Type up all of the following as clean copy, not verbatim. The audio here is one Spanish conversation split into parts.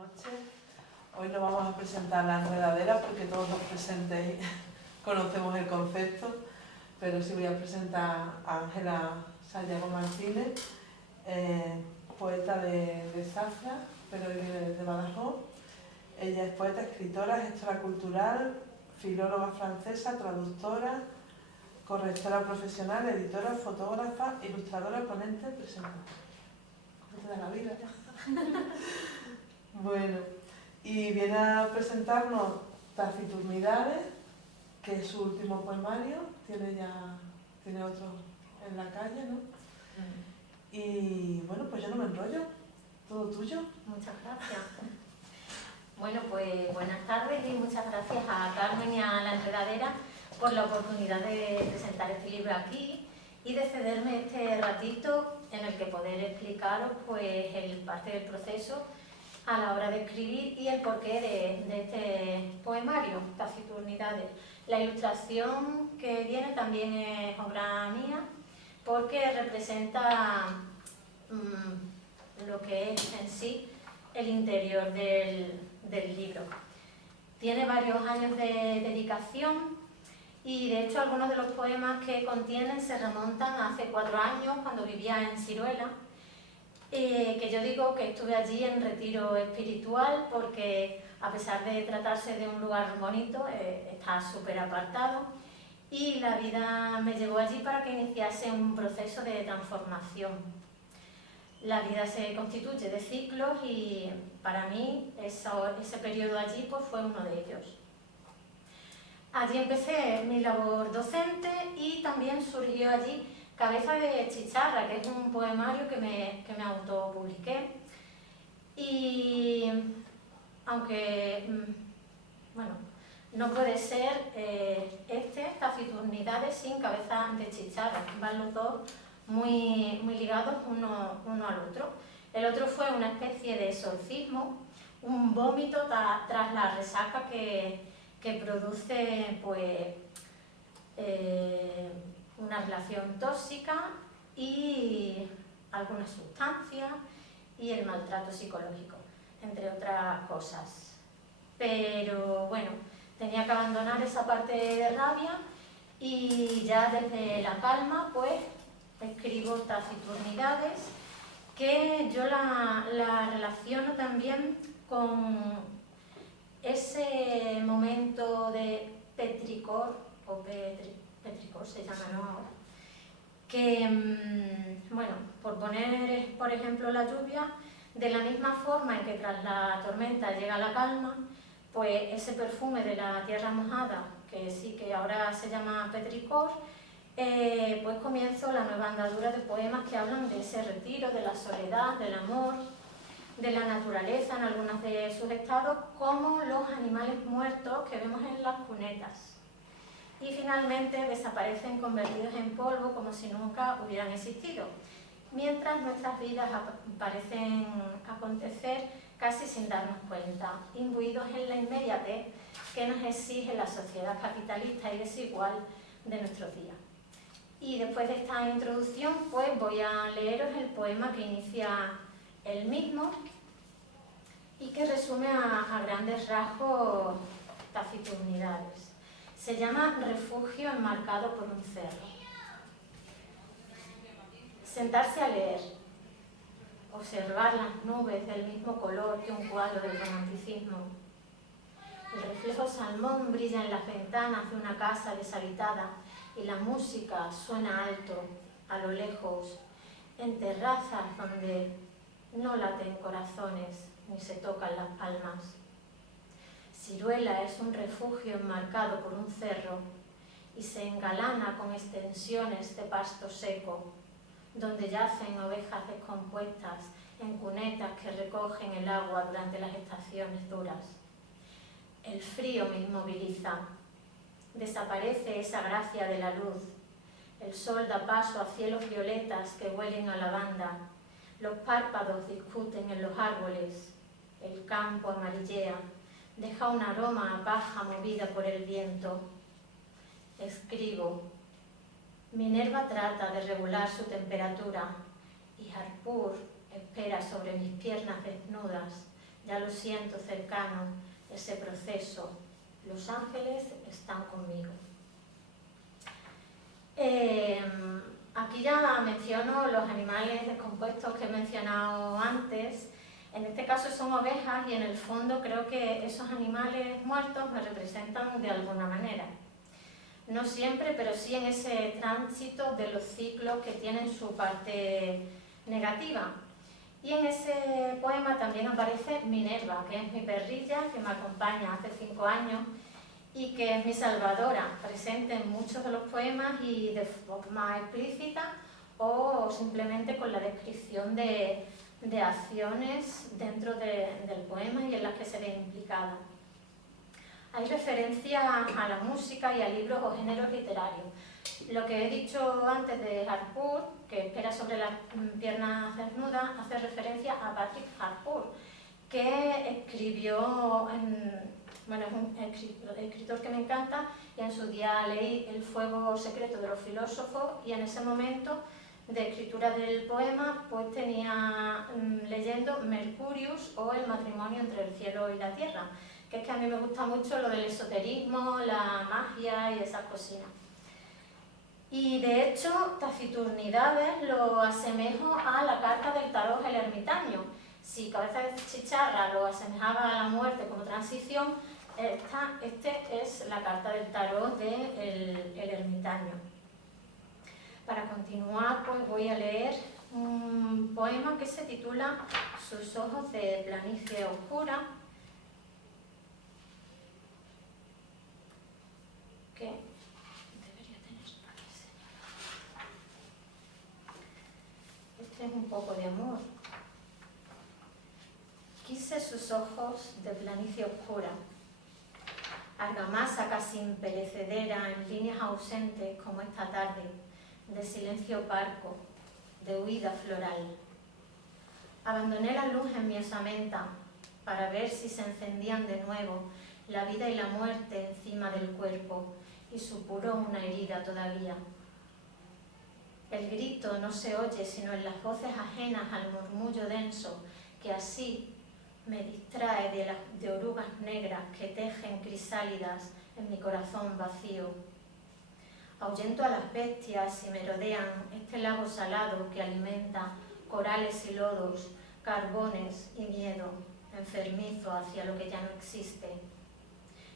noches. Hoy no vamos a presentar la enredadera porque todos los presentes conocemos el concepto, pero sí voy a presentar a Ángela Sayago Martínez, poeta de Zafra, pero vive desde Badajoz. Ella es poeta, escritora, gestora cultural, filóloga francesa, traductora, correctora profesional, editora, fotógrafa, ilustradora, ponente, presentadora. ¿Cómo te da la vida? Bueno, y viene a presentarnos Taciturnidades, que es su último poemario, tiene otro en la calle, ¿no? Y bueno, pues yo no me enrollo, todo tuyo. Muchas gracias. Bueno, pues buenas tardes y muchas gracias a Carmen y a La Enredadera por la oportunidad de presentar este libro aquí y de cederme este ratito en el que poder explicaros pues parte del proceso a la hora de escribir y el porqué de este poemario, Taciturnidades. La ilustración que viene también es obra mía porque representa lo que es en sí el interior del libro. Tiene varios años de dedicación y de hecho algunos de los poemas que contienen se remontan a hace 4 años cuando vivía en Ciruela, que yo digo que estuve allí en retiro espiritual porque a pesar de tratarse de un lugar bonito, está súper apartado y la vida me llevó allí para que iniciase un proceso de transformación. La vida se constituye de ciclos y para mí ese periodo allí pues, fue uno de ellos. Allí empecé mi labor docente y también surgió allí Cabeza de Chicharra, que es un poemario que me autopubliqué. Y aunque, bueno, no puede ser Taciturnidades sin Cabeza de Chicharra, van los dos muy ligados uno al otro. El otro fue una especie de exorcismo, un vómito tras la resaca que produce pues, una relación tóxica y algunas sustancias y el maltrato psicológico, entre otras cosas. Pero bueno, tenía que abandonar esa parte de rabia y ya desde la calma pues escribo Taciturnidades, que yo la relaciono también con ese momento de petricor, o petricor se llama, ¿no? Ahora, que, bueno, por poner, por ejemplo, la lluvia, de la misma forma en que tras la tormenta llega la calma, pues ese perfume de la tierra mojada, que sí que ahora se llama petricor, pues comienzo la nueva andadura de poemas que hablan de ese retiro, de la soledad, del amor, de la naturaleza en algunos de sus estados, como los animales muertos que vemos en las cunetas. Y finalmente desaparecen convertidos en polvo como si nunca hubieran existido, mientras nuestras vidas parecen acontecer casi sin darnos cuenta, imbuidos en la inmediatez que nos exige la sociedad capitalista y desigual de nuestros días. Y después de esta introducción, pues voy a leeros el poema que inicia el mismo y que resume a grandes rasgos Taciturnidades. Se llama Refugio enmarcado por un cerro. Sentarse a leer, observar las nubes del mismo color que un cuadro del romanticismo. El reflejo salmón brilla en las ventanas de una casa deshabitada y la música suena alto, a lo lejos, en terrazas donde no laten corazones ni se tocan las palmas. Ciruela es un refugio enmarcado por un cerro y se engalana con extensiones de pasto seco, donde yacen ovejas descompuestas en cunetas que recogen el agua durante las estaciones duras. El frío me inmoviliza. Desaparece esa gracia de la luz. El sol da paso a cielos violetas que huelen a lavanda. Los párpados discuten en los árboles. El campo amarillea. Deja un aroma a paja movida por el viento. Escribo. Minerva trata de regular su temperatura y Harpur espera sobre mis piernas desnudas, ya lo siento cercano, ese proceso. Los ángeles están conmigo. Aquí ya menciono los animales descompuestos que he mencionado antes. En este caso son ovejas y en el fondo creo que esos animales muertos me representan de alguna manera. No siempre, pero sí en ese tránsito de los ciclos que tienen su parte negativa. Y en ese poema también aparece Minerva, que es mi perrilla, que me acompaña hace 5 años y que es mi salvadora, presente en muchos de los poemas y de forma explícita o simplemente con la descripción de acciones dentro del poema y en las que se ve implicada. Hay referencias a la música y a libros o géneros literarios. Lo que he dicho antes de Harpur, que espera sobre las piernas desnudas, hace referencia a Patrick Harpur, que escribió, bueno, es un escritor que me encanta, y en su día leí El fuego secreto de los filósofos, y en ese momento de escritura del poema pues tenía leyendo Mercurius o El matrimonio entre el cielo y la tierra, que es que a mí me gusta mucho lo del esoterismo, la magia y esas cositas. Y de hecho, Taciturnidades lo asemejo a la carta del tarot El ermitaño. Si Cabeza de Chicharra lo asemejaba a la muerte como transición, este es la carta del tarot de El ermitaño. Para continuar, pues voy a leer un poema que se titula Sus ojos de planicie oscura, que debería tener aquí señalado. Este es un poco de amor. Quise sus ojos de planicie oscura, argamasa casi imperecedera en líneas ausentes como esta tarde, de silencio parco, de huida floral. Abandoné la luz en mi osamenta para ver si se encendían de nuevo la vida y la muerte encima del cuerpo, y supuró una herida todavía. El grito no se oye sino en las voces ajenas al murmullo denso que así me distrae de orugas negras que tejen crisálidas en mi corazón vacío. Ahuyento a las bestias y merodean este lago salado que alimenta corales y lodos, carbones y miedo enfermizo hacia lo que ya no existe.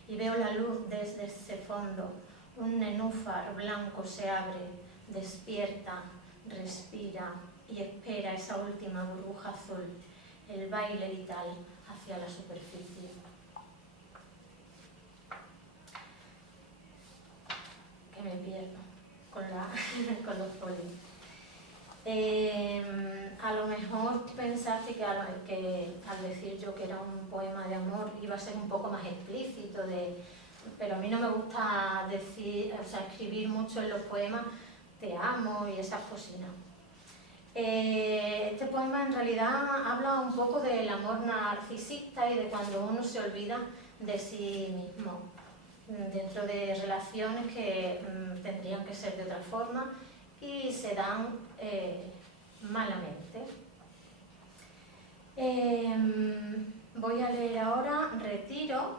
Y veo la luz desde ese fondo, un nenúfar blanco se abre, despierta, respira y espera esa última burbuja azul, el baile vital hacia la superficie. Que me pierdo con los polis. A lo mejor pensaste que al decir yo que era un poema de amor iba a ser un poco más explícito, pero a mí no me gusta escribir mucho en los poemas te amo y esas cositas. Este poema en realidad habla un poco del amor narcisista y de cuando uno se olvida de sí mismo dentro de relaciones que tendrían que ser de otra forma y se dan malamente. Voy a leer ahora Retiro.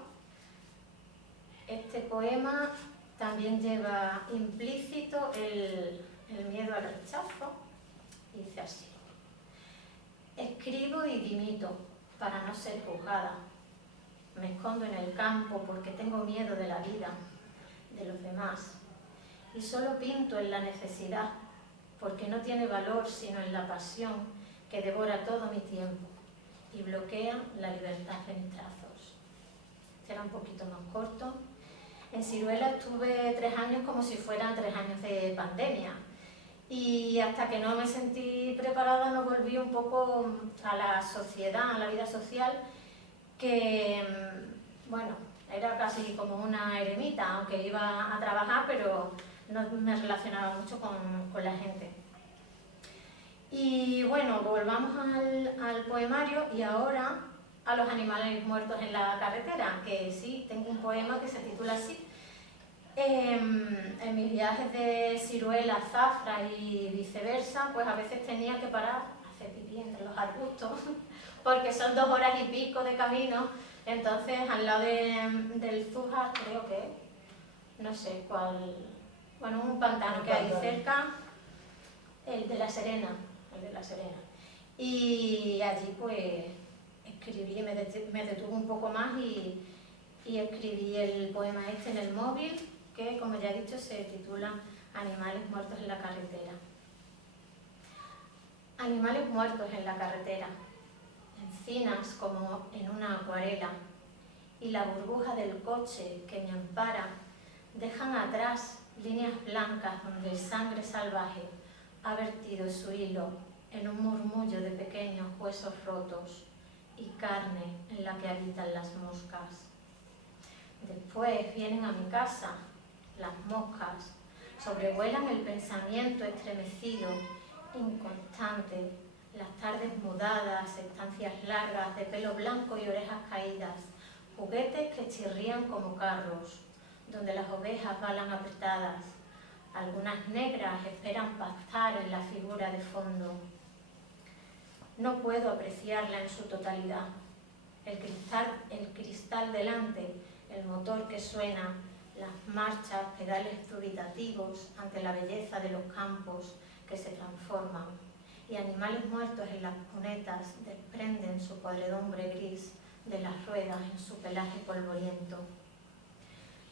Este poema también lleva implícito el miedo al rechazo. Dice así: escribo y dimito para no ser juzgada. Me escondo en el campo porque tengo miedo de la vida, de los demás. Y solo pinto en la necesidad, porque no tiene valor sino en la pasión que devora todo mi tiempo y bloquea la libertad de mis trazos. Será un poquito más corto. En Siruela estuve 3 años como si fueran 3 años de pandemia. Y hasta que no me sentí preparada no volví un poco a la sociedad, a la vida social, que, bueno, era casi como una eremita, aunque iba a trabajar, pero no me relacionaba mucho con la gente. Y bueno, volvamos al poemario y ahora a los animales muertos en la carretera, que sí, tengo un poema que se titula así. En mis viajes de Siruela a Zafra y viceversa, pues a veces tenía que parar a hacer pipí entre los arbustos, porque son 2 horas y pico de camino. Entonces, al lado del Zújar, creo que, no sé cuál, bueno, un pantano que hay cerca, el de La Serena, Y allí pues escribí, me detuve un poco más y escribí el poema este en el móvil, que como ya he dicho se titula Animales muertos en la carretera. Animales muertos en la carretera, encinas como en una acuarela, y la burbuja del coche que me ampara dejan atrás líneas blancas donde sangre salvaje ha vertido su hilo en un murmullo de pequeños huesos rotos y carne en la que habitan las moscas. Después vienen a mi casa las moscas, sobrevuelan el pensamiento estremecido, inconstante, las tardes mudadas, estancias largas de pelo blanco y orejas caídas, juguetes que chirrían como carros, donde las ovejas balan apretadas, algunas negras esperan pastar en la figura de fondo. No puedo apreciarla en su totalidad. El cristal delante, el motor que suena, las marchas, pedales dubitativos ante la belleza de los campos que se transforman, y animales muertos en las cunetas desprenden su podredumbre gris de las ruedas en su pelaje polvoriento.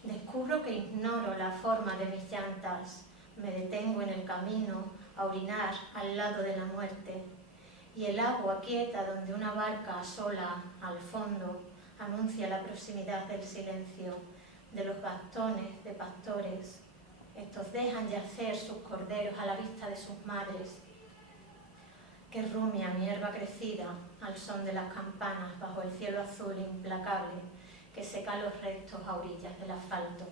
Descubro que ignoro la forma de mis llantas, me detengo en el camino a orinar al lado de la muerte, y el agua quieta donde una barca sola al fondo anuncia la proximidad del silencio, de los bastones de pastores. Estos dejan yacer sus corderos a la vista de sus madres, que rumia mi hierba crecida al son de las campanas bajo el cielo azul implacable que seca los restos a orillas del asfalto.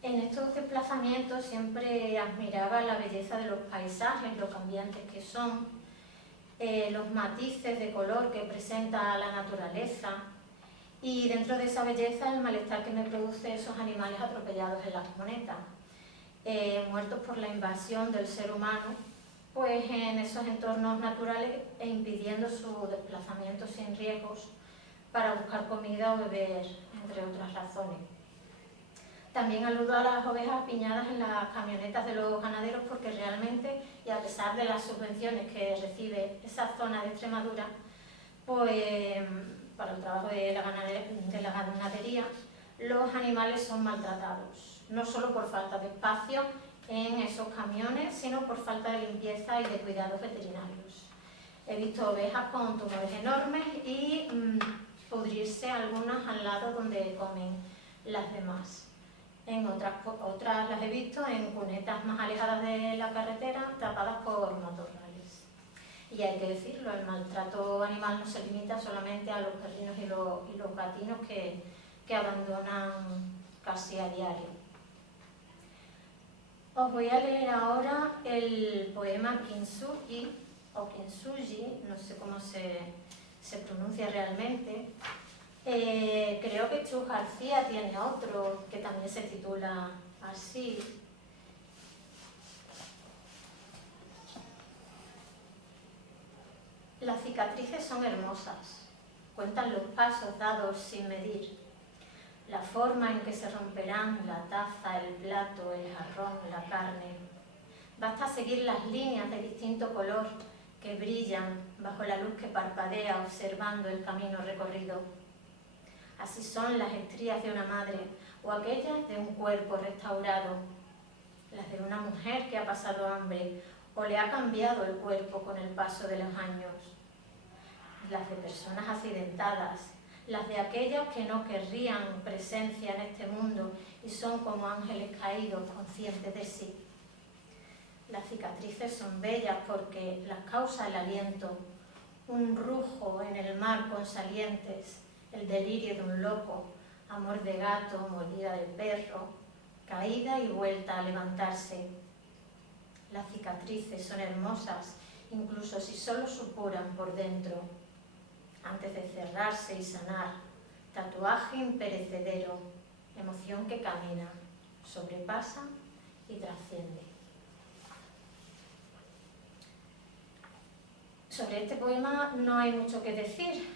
En estos desplazamientos siempre admiraba la belleza de los paisajes, lo cambiantes que son, los matices de color que presenta la naturaleza, y dentro de esa belleza el malestar que me produce esos animales atropellados en las cunetas, muertos por la invasión del ser humano, pues en esos entornos naturales e impidiendo su desplazamiento sin riesgos para buscar comida o beber, entre otras razones. También aludo a las ovejas piñadas en las camionetas de los ganaderos, porque realmente, y a pesar de las subvenciones que recibe esa zona de Extremadura, pues para el trabajo de la ganadería, los animales son maltratados, no solo por falta de espacio en esos camiones, sino por falta de limpieza y de cuidados veterinarios. He visto ovejas con tumores enormes y pudrirse algunas al lado donde comen las demás. En otras las he visto en cunetas más alejadas de la carretera, tapadas por matorrales. Y hay que decirlo, el maltrato animal no se limita solamente a los perrinos y los gatinos que abandonan casi a diario. Os voy a leer ahora el poema Kintsugi, o Kintsugi, no sé cómo se pronuncia realmente. Creo que Chus García tiene otro que también se titula así. Las cicatrices son hermosas, cuentan los pasos dados sin medir, la forma en que se romperán la taza, el plato, el jarrón, la carne. Basta seguir las líneas de distinto color que brillan bajo la luz que parpadea observando el camino recorrido. Así son las estrías de una madre o aquellas de un cuerpo restaurado, las de una mujer que ha pasado hambre o le ha cambiado el cuerpo con el paso de los años, las de personas accidentadas, las de aquellas que no querrían presencia en este mundo y son como ángeles caídos conscientes de sí. Las cicatrices son bellas porque las causa el aliento, un rujo en el mar con salientes, el delirio de un loco, amor de gato, mordida de perro, caída y vuelta a levantarse. Las cicatrices son hermosas, incluso si solo supuran por dentro, antes de cerrarse y sanar, tatuaje imperecedero, emoción que camina, sobrepasa y trasciende. Sobre este poema no hay mucho que decir,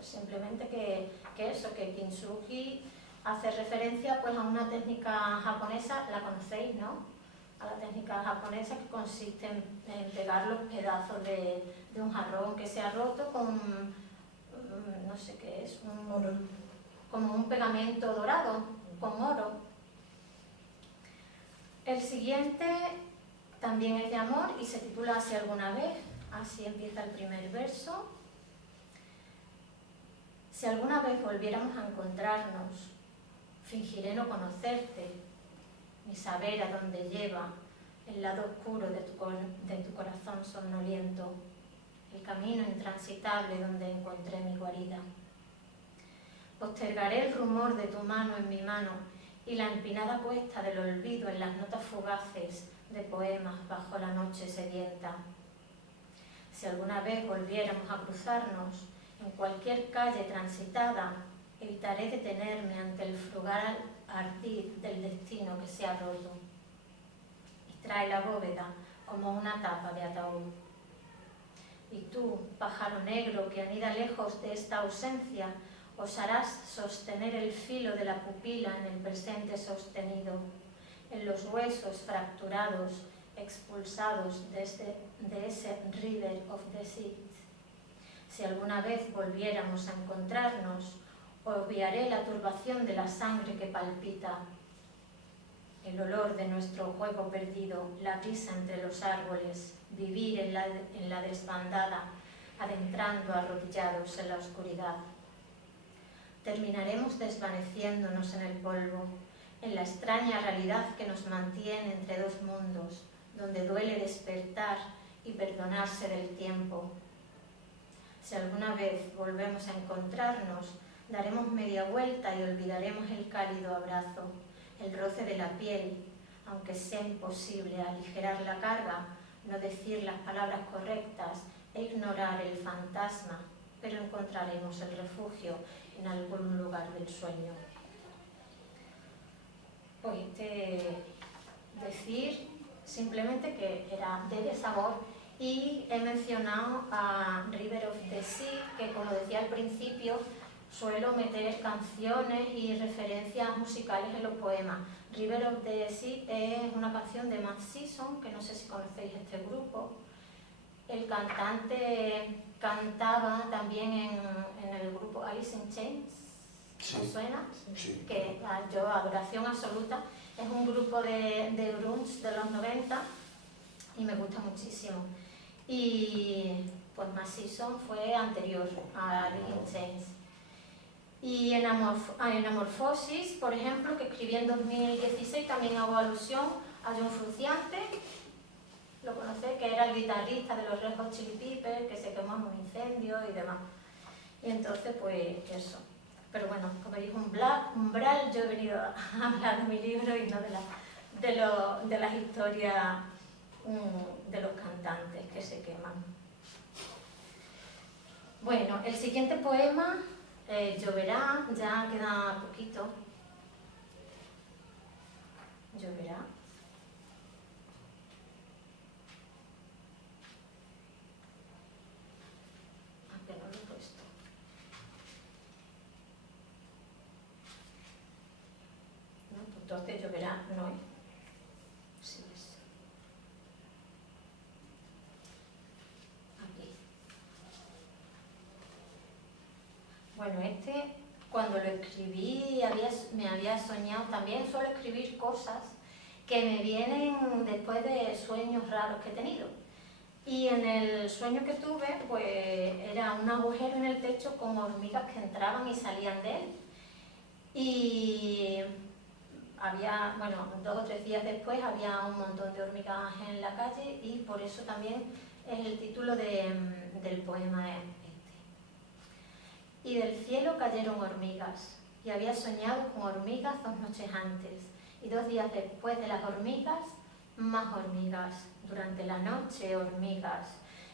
simplemente que Kintsugi hace referencia pues, a una técnica japonesa, la conocéis, ¿no? A la técnica japonesa que consiste en pegar los pedazos de un jarrón que se ha roto con, no sé qué es, como un pegamento dorado con oro. El siguiente también es de amor y se titula Así alguna vez, así empieza el primer verso. Si alguna vez volviéramos a encontrarnos, fingiré no conocerte, ni saber a dónde lleva el lado oscuro de tu corazón somnoliento, el camino intransitable donde encontré mi guarida. Postergaré el rumor de tu mano en mi mano y la empinada cuesta del olvido en las notas fugaces de poemas bajo la noche sedienta. Si alguna vez volviéramos a cruzarnos en cualquier calle transitada, evitaré detenerme ante el frugal ardid del destino que se ha roto. Y trae la bóveda como una tapa de ataúd. Y tú, pájaro negro que anida lejos de esta ausencia, osarás sostener el filo de la pupila en el presente sostenido, en los huesos fracturados, expulsados de ese river of the sea. Si alguna vez volviéramos a encontrarnos, obviaré la turbación de la sangre que palpita, el olor de nuestro juego perdido, la brisa entre los árboles, vivir en la desbandada, adentrando arrodillados en la oscuridad. Terminaremos desvaneciéndonos en el polvo, en la extraña realidad que nos mantiene entre dos mundos, donde duele despertar y perdonarse del tiempo. Si alguna vez volvemos a encontrarnos, daremos media vuelta y olvidaremos el cálido abrazo, el roce de la piel, aunque sea imposible aligerar la carga, no decir las palabras correctas e ignorar el fantasma, pero encontraremos el refugio en algún lugar del sueño. Pues decir simplemente que era de desamor y he mencionado a River of the Sea, que como decía al principio, suelo meter canciones y referencias musicales en los poemas. River of the Sea es una canción de Matt Season, que no sé si conocéis este grupo. El cantante cantaba también en el grupo Alice in Chains, ¿os suena? Sí. Que yo, adoración absoluta, es un grupo de grunge de los 90 y me gusta muchísimo. Y pues Matt Season fue anterior a Alice in Chains. Y en Amorphosis, por ejemplo, que escribí en 2016, también hago alusión a John Frusciante, lo conocéis, que era el guitarrista de los Red Hot Chili Peppers, que se quemó en un incendio y demás. Y entonces, pues eso. Pero bueno, como dijo Umbral, yo he venido a hablar de mi libro y no de las historias de los cantantes que se queman. Bueno, el siguiente poema, Lloverá, ya queda poquito. Lloverá. Apenas lo he puesto. No, pues entonces lloverá no es. Sí es. Aquí. Bueno, cuando lo escribí me había soñado, también suelo escribir cosas que me vienen después de sueños raros que he tenido. Y en el sueño que tuve, pues era un agujero en el techo con hormigas que entraban y salían de él. Y había, bueno, 2 o 3 días después había un montón de hormigas en la calle y por eso también es el título del poema este. Y del cielo cayeron hormigas, y había soñado con hormigas 2 noches antes, y 2 días después de las hormigas, más hormigas, durante la noche hormigas,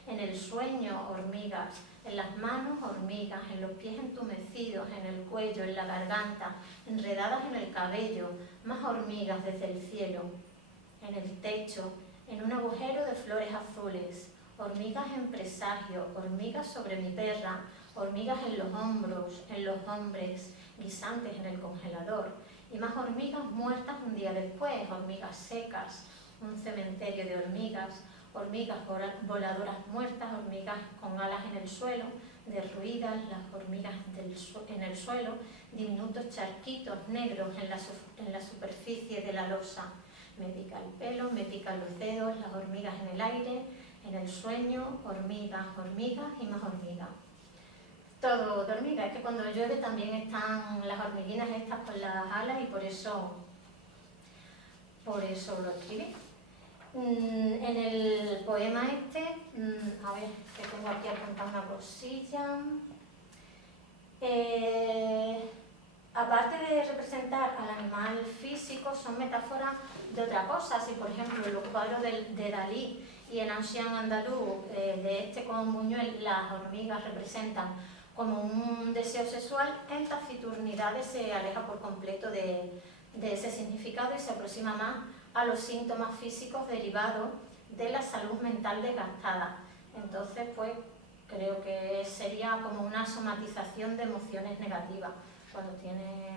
en el sueño hormigas, en las manos hormigas, en los pies entumecidos, en el cuello, en la garganta, enredadas en el cabello, más hormigas desde el cielo, en el techo, en un agujero de flores azules, hormigas en presagio, hormigas sobre mi perra, hormigas en los hombros, en los hombres, guisantes en el congelador, y más hormigas muertas un día después, hormigas secas, un cementerio de hormigas, hormigas voladoras muertas, hormigas con alas en el suelo, derruidas las hormigas en el suelo, diminutos charquitos negros en la superficie de la losa. Me pica el pelo, me pican los dedos, las hormigas en el aire, en el sueño, hormigas, hormigas y más hormigas. Todo de hormigas, es que cuando llueve también están las hormiguinas estas con las alas y por eso lo escribí. En el poema este, a ver, que tengo aquí apuntada una cosilla. Aparte de representar al animal físico, son metáforas de otra cosa. Si por ejemplo los cuadros de Dalí y en Ancien andaluz de este con Buñuel, las hormigas representan como un deseo sexual, en Taciturnidades se aleja por completo de ese significado y se aproxima más a los síntomas físicos derivados de la salud mental desgastada. Entonces, pues, creo que sería como una somatización de emociones negativas. Cuando tiene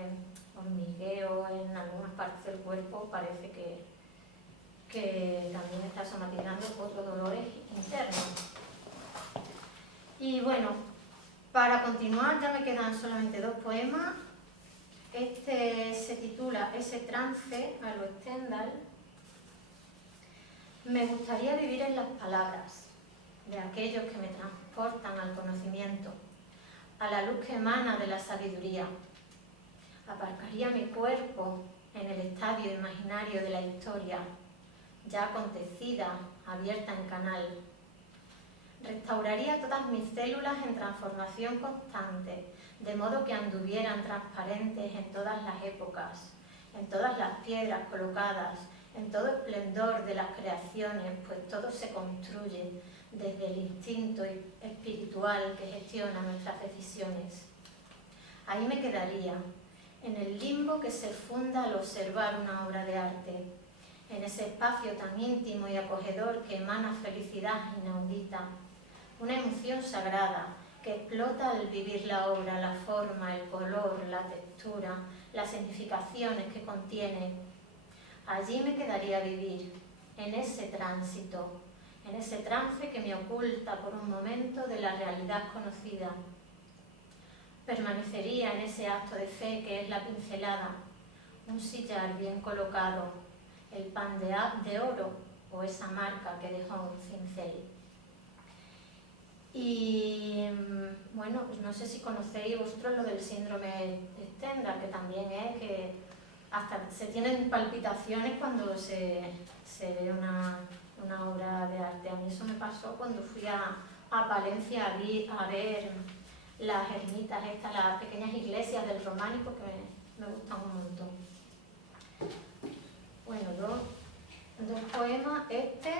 hormigueo en algunas partes del cuerpo, parece que también está somatizando otros dolores internos. Y bueno, para continuar, ya me quedan solamente 2 poemas. Este se titula Ese trance, a lo Stendhal. Me gustaría vivir en las palabras de aquellos que me transportan al conocimiento, a la luz que emana de la sabiduría. Aparcaría mi cuerpo en el estadio imaginario de la historia, ya acontecida, abierta en canal. Restauraría todas mis células en transformación constante, de modo que anduvieran transparentes en todas las épocas, en todas las piedras colocadas, en todo esplendor de las creaciones, pues todo se construye desde el instinto espiritual que gestiona nuestras decisiones. Ahí me quedaría, en el limbo que se funda al observar una obra de arte, en ese espacio tan íntimo y acogedor que emana felicidad inaudita, una emoción sagrada que explota al vivir la obra, la forma, el color, la textura, las significaciones que contiene. Allí me quedaría a vivir, en ese tránsito, en ese trance que me oculta por un momento de la realidad conocida. Permanecería en ese acto de fe que es la pincelada, un sillar bien colocado, el pan de oro o esa marca que dejó un cincel. Y bueno, pues no sé si conocéis vosotros lo del síndrome de Stendhal, que también es que hasta se tienen palpitaciones cuando se ve una obra de arte. A mí eso me pasó cuando fui a Palencia a ver las ermitas estas, las pequeñas iglesias del románico, que me gustan un montón. Bueno, dos poemas. Este,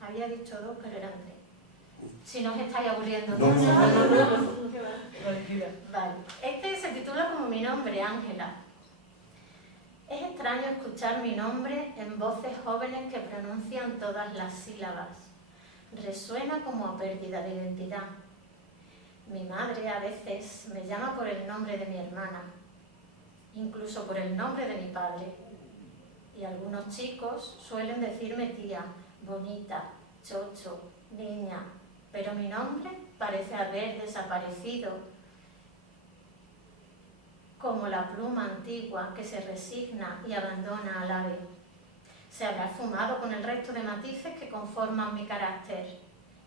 había dicho 2, pero eran 3. Si no os estáis aburriendo mucho. No. Tranquila. Vale. Este se titula como mi nombre, Ángela. Es extraño escuchar mi nombre en voces jóvenes que pronuncian todas las sílabas. Resuena como a pérdida de identidad. Mi madre a veces me llama por el nombre de mi hermana, incluso por el nombre de mi padre. Y algunos chicos suelen decirme tía, bonita, chocho, niña, pero mi nombre parece haber desaparecido, como la pluma antigua que se resigna y abandona al ave. Se habrá fumado con el resto de matices que conforman mi carácter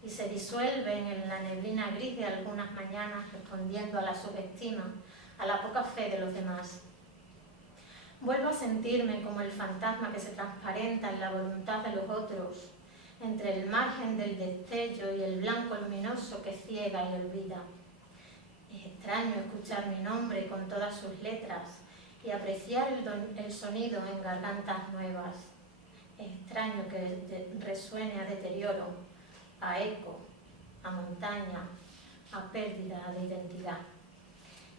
y se disuelven en la neblina gris de algunas mañanas, respondiendo a la subestima, a la poca fe de los demás. Vuelvo a sentirme como el fantasma que se transparenta en la voluntad de los otros, entre el margen del destello y el blanco luminoso que ciega y olvida. Es extraño escuchar mi nombre con todas sus letras y apreciar el sonido en gargantas nuevas. Es extraño que resuene a deterioro, a eco, a montaña, a pérdida de identidad.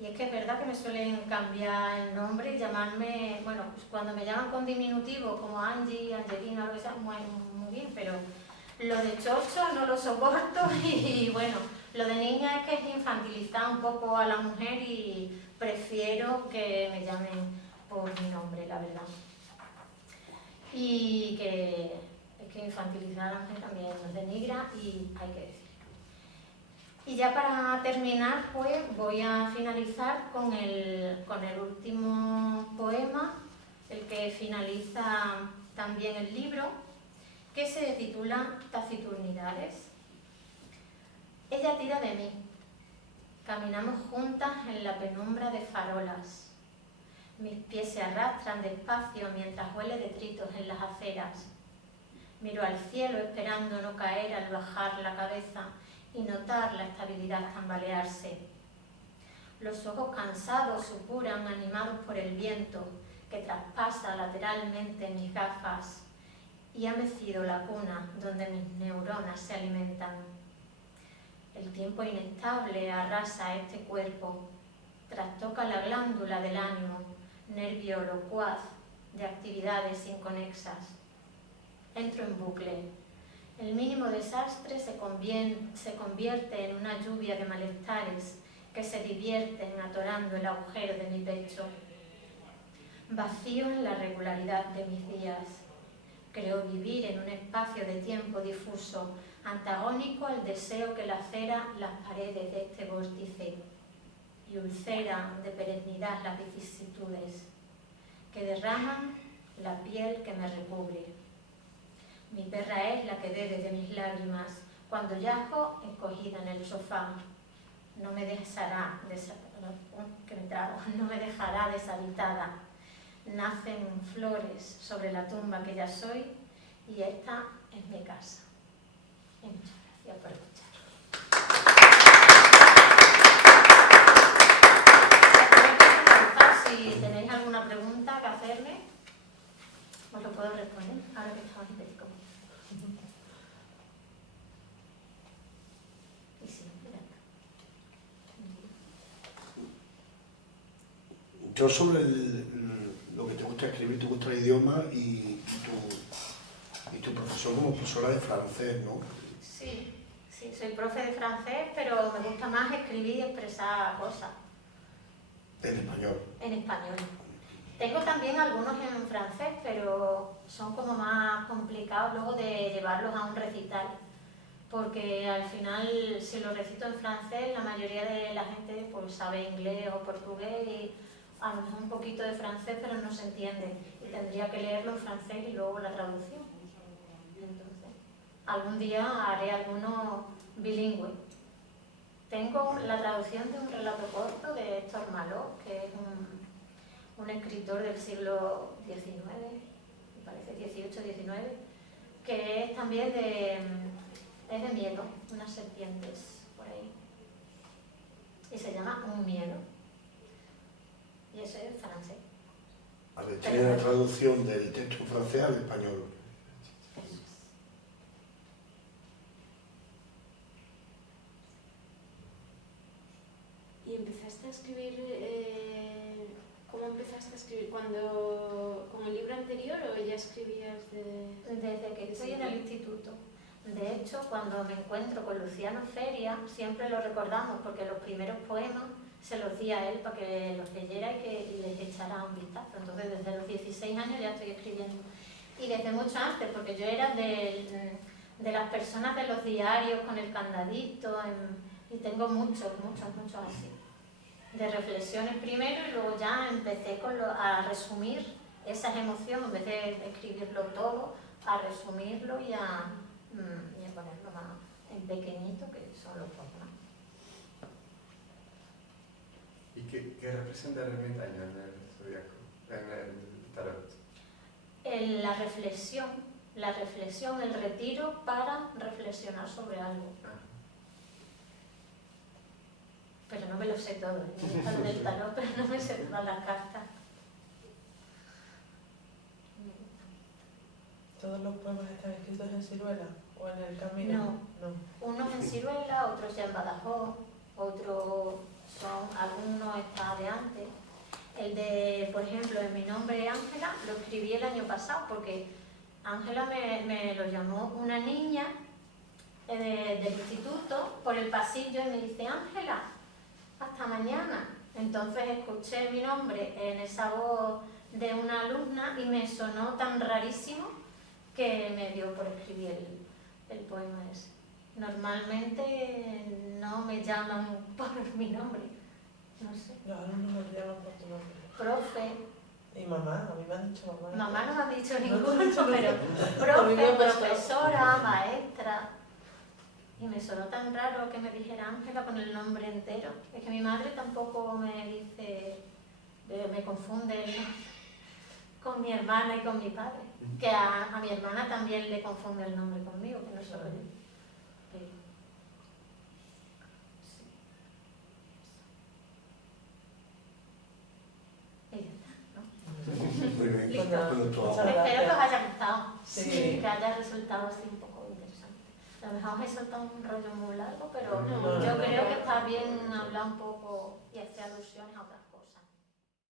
Y es que es verdad que me suelen cambiar el nombre y llamarme, bueno, pues cuando me llaman con diminutivo como Angie, Angelina, lo que sea, muy bien, pero lo de chocho no lo soporto y bueno, lo de niña es que es infantilizar un poco a la mujer y prefiero que me llamen por mi nombre, la verdad. Y que es que infantilizar a la mujer también nos denigra y hay que decir. Y ya para terminar, pues voy a finalizar con el último poema, el que finaliza también el libro, que se titula Taciturnidades. Ella tira de mí. Caminamos juntas en la penumbra de farolas. Mis pies se arrastran despacio mientras huele detritos en las aceras. Miro al cielo esperando no caer al bajar la cabeza y notar la estabilidad tambalearse. Los ojos cansados supuran animados por el viento que traspasa lateralmente mis gafas y ha mecido la cuna donde mis neuronas se alimentan. El tiempo inestable arrasa este cuerpo, trastoca la glándula del ánimo, nervio locuaz de actividades inconexas. Entro en bucle. El mínimo desastre se convierte en una lluvia de malestares que se divierten atorando el agujero de mi pecho. Vacío en la regularidad de mis días. Creo vivir en un espacio de tiempo difuso, antagónico al deseo que lacera las paredes de este vórtice y ulcera de perennidad las vicisitudes que derraman la piel que me recubre. Mi perra es la que bebe de mis lágrimas cuando yazo encogida en el sofá. No me dejará deshabitada. Nacen flores sobre la tumba que ya soy y esta es mi casa. Y muchas gracias por escuchar. Si tenéis alguna pregunta que hacerme, os lo puedo responder ahora que estamos en petit comité. Y sí, Yo sobre lo que te gusta escribir, te gusta el idioma y tu profesión como profesora de francés, ¿no? Sí, soy profe de francés, pero me gusta más escribir y expresar cosas. En español. En español. Tengo también algunos en francés, pero son como más complicados luego de llevarlos a un recital, porque al final si lo recito en francés, la mayoría de la gente pues sabe inglés o portugués y a lo mejor un poquito de francés, pero no se entiende. Y tendría que leerlo en francés y luego la traducción. Entonces, algún día haré alguno bilingüe. Tengo la traducción de un relato corto de Héctor Malot, que es un escritor del siglo XIX, me parece, XVIII-XIX, que es también es de miedo, unas serpientes por ahí. Y se llama Un miedo. Y eso es francés. A ver, tiene la traducción del texto en francés al español. ¿Y empezaste a escribir, cómo empezaste a escribir? ¿Con el libro anterior o ya escribías Desde que estoy en el instituto. De hecho, cuando me encuentro con Luciano Feria, siempre lo recordamos porque los primeros poemas se los di a él para que los leyera y les echara un vistazo. Entonces, desde los 16 años ya estoy escribiendo. Y desde mucho antes, porque yo era de las personas de los diarios con el candadito, y tengo muchos así. De reflexiones primero y luego ya empecé a resumir esas emociones, en vez de escribirlo todo, a resumirlo y a ponerlo más en pequeñito, que son los poemas. ¿Y qué representa el ermitaño en el zodiaco, en el tarot? La reflexión, el retiro para reflexionar sobre algo. Pero no me lo sé todo, me gusta lo del tarot, pero no me sé todas las cartas. ¿Todos los poemas están escritos en ciruela o en el camino? No. Unos en Ciruela, otros ya en Badajoz, otros alguno está de antes. El de, por ejemplo, en mi nombre Ángela, lo escribí el año pasado porque Ángela me lo llamó una niña del instituto por el pasillo y me dice: Ángela, hasta mañana. Entonces escuché mi nombre en esa voz de una alumna y me sonó tan rarísimo que me dio por escribir el poema ese. Normalmente no me llaman por mi nombre, no sé. Los alumnos nos llaman por tu nombre. Profe, Y mamá, a mí me han dicho mamá. mamá no me ha dicho No te ninguno, han dicho pero ninguno. A mí me profe, ha pasado. profesora, maestra. Y me sonó tan raro que me dijera Ángela con el nombre entero. Es que mi madre tampoco me dice, me confunde con mi hermana y con mi padre. Que a mi hermana también le confunde el nombre conmigo, que no solo yo. Pero, sí. Y ya está, ¿no? Muy bien, Listo. bueno, todo. Muchas Espero que os gracias. haya gustado, Sí. que haya resultado así un poco interesante. A lo mejor me he soltado un rollo muy largo, pero No, yo no, creo no. que está bien hablar un poco y hacer alusiones a otras cosas.